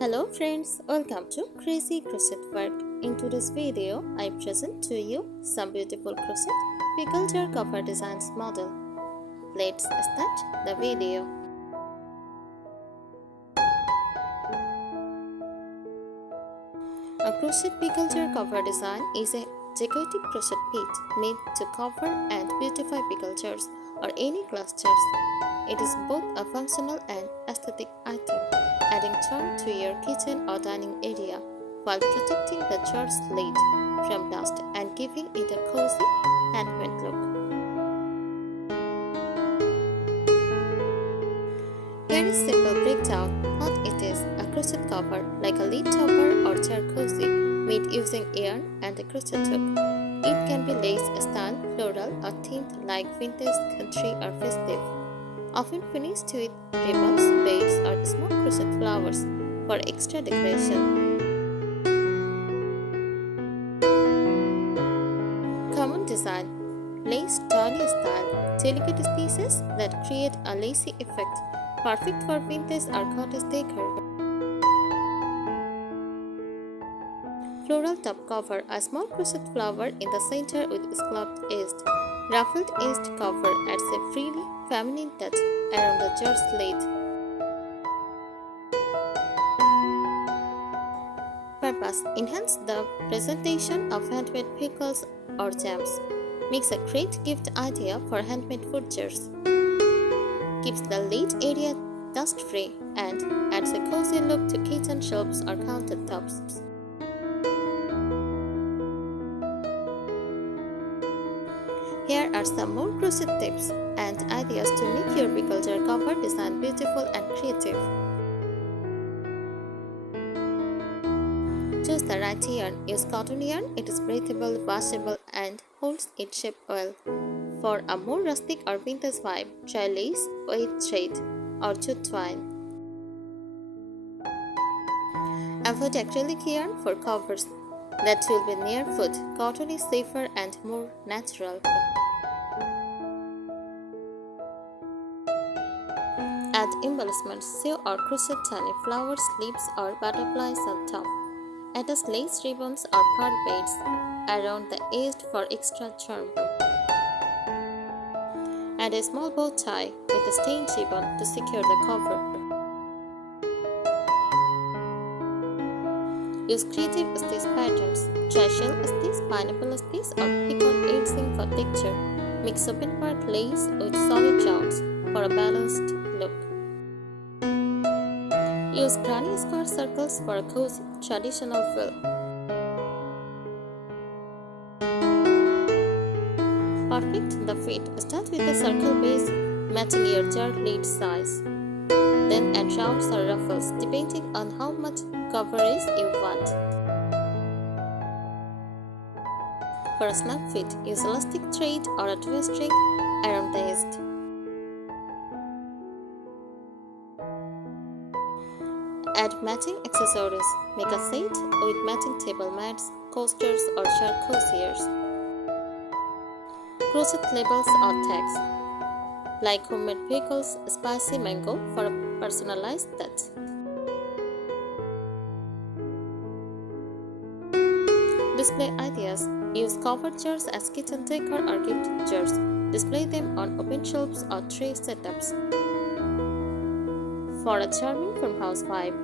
Hello friends, welcome to Crazy Crochet Work. In today's video, I present to you some beautiful crochet pickle jar cover designs model. Let's start the video. A crochet pickle jar cover design is a decorative crochet kit made to cover and beautify pickle jars or any glass jars. It is both a functional and aesthetic item, adding charm to your kitchen or dining area while protecting the jar's lid from dust and giving it a cozy, handmade look. Here is simple breakdown what it is: a crochet cover like a lid topper or jar cozy made using yarn and a crochet hook. It can be lace style, floral or themed like vintage, country or festive. Often finished with ribbons, beads or small crochet flowers for extra decoration. Common design: lace dolly style, delicate pieces that create a lacy effect, perfect for vintage or cottage decor. Floral top cover, a small crochet flower in the center with scalloped edge. Ruffled edged cover adds a freely feminine touch around the jar's lid. Purpose: enhance the presentation of handmade pickles or jams. Makes a great gift idea for handmade food jars. Keeps the lid area dust free and adds a cozy look to kitchen shelves or countertops. Here are some more crochet tips and ideas to make your pickle jar cover design beautiful and creative. Choose the right yarn. Use cotton yarn. It is breathable, washable and holds its shape well. For a more rustic or vintage vibe, try lace, weight thread or jute twine. Avoid acrylic yarn for covers that will be near foot. Cotton is safer and more natural. Add embellishments, sew or crochet tiny flowers, leaves or butterflies on top. Add lace ribbons or pearl beads around the edge for extra charm. Add a small bow tie with a stained ribbon to secure the cover. Use creative stitch patterns. Try shell stitch, pineapple stitch or pecan edging for texture. Mix open part lace with solid rounds for a balanced look. Use granny square circles for a cozy, traditional feel. Perfect the fit. Start with a circle base matching your jar lid size. Then add rounds or ruffles depending on how much coverage you want. For a snug fit, use elastic thread or a twist string around the edge. Add matching accessories. Make a set with matching table mats, coasters or jar coziers. Crochet labels or tags like homemade pickles, spicy mango for a personalized touch. Display ideas. Use covered jars as kitchen decor or gift jars. Display them on open shelves or tray setups for a charming farmhouse vibe.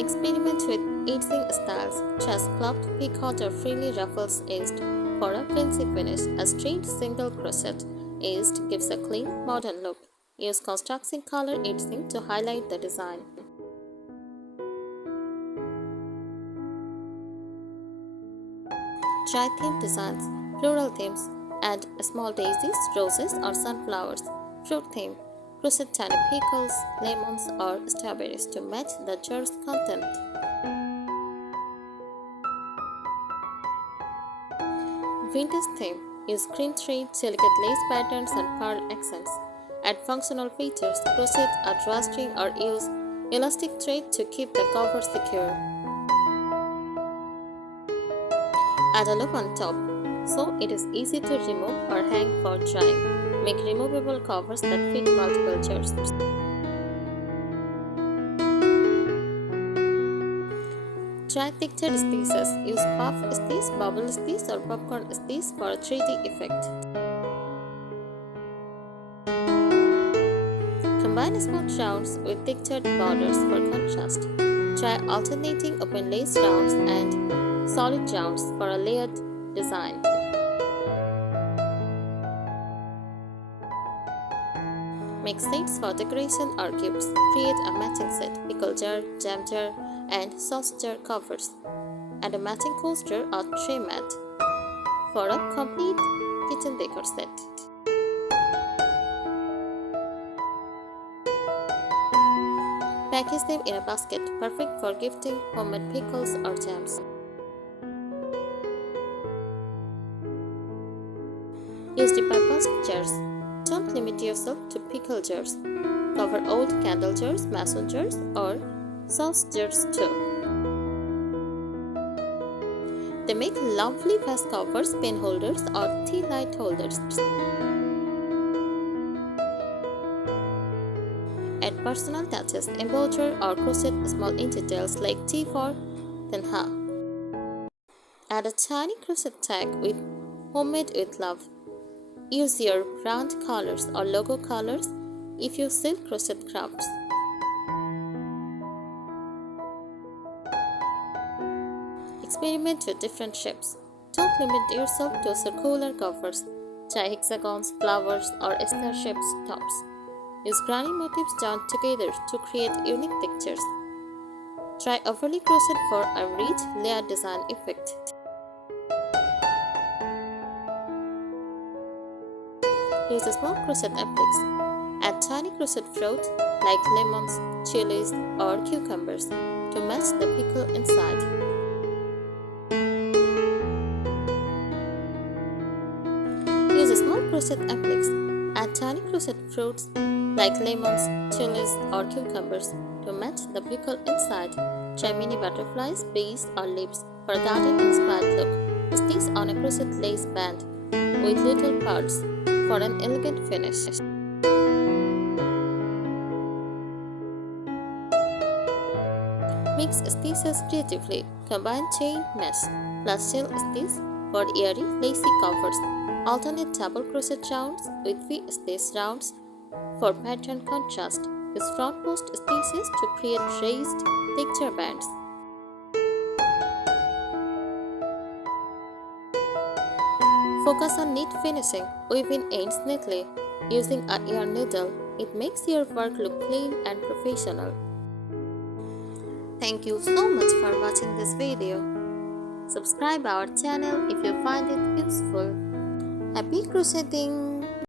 Experiment with edging styles. Try scalloped, picot or freely ruffles edged for a fancy finish. A straight single crochet edged gives a clean, modern look. Use construction color edging to highlight the design. Try theme designs. Floral themes. Add small daisies, roses or sunflowers. Fruit theme. Crochet tiny pickles, lemons or strawberries to match the jar's content. Vintage theme. Use cream thread, delicate lace patterns and pearl accents. Add functional features, crochet a drawstring or use elastic thread to keep the cover secure. Add a loop on top so it is easy to remove or hang for drying. Make removable covers that fit multiple jars. Try textured stitches. Use puff stitch, bubble stitch, or popcorn stitch for a 3D effect. Combine smooth rounds with textured borders for contrast. Try alternating open lace rounds and solid rounds for a layered design. Make sets for decoration or gifts. Create a matching set, pickle jar, jam jar, and sauce jar covers. Add a matching coaster or tray mat for a complete kitchen decor set. Package them in a basket, perfect for gifting homemade pickles or jams. Use repurposed jars. Don't limit yourself to pickle jars. Cover old candle jars, mason jars, or sauce jars too. They make lovely vase covers, pen holders, or tea light holders. Add personal touches, embroider or crochet small details like T for Tanha. Add a tiny crochet tag with Homemade with Love. Use your brand colors or logo colors if you sell crochet crafts. Experiment with different shapes. Don't limit yourself to circular covers. Try hexagons, flowers, or star-shaped tops. Use granny motifs joined together to create unique textures. Try overly crochet for a rich layered design effect. Use a small crochet appliques. Add tiny crochet fruit like lemons, chilies, or cucumbers to match the pickle inside. Use a small crochet appliques. Add tiny crochet fruits like lemons, chilies, or cucumbers to match the pickle inside. Try mini butterflies, bees, or leaves for a garden-inspired look. Stitch on a crochet lace band with little pearls for an elegant finish. Mix stitches creatively. Combine chain mesh plus shell stitch for airy, lacy covers. Alternate double crochet rounds with V-stitch rounds for pattern contrast. Use front post stitches to create raised texture bands. Focus on neat finishing. Weave in ends neatly using a yarn needle. It makes your work look clean and professional. Thank you so much for watching this video. Subscribe our channel if you find it useful. Happy crocheting!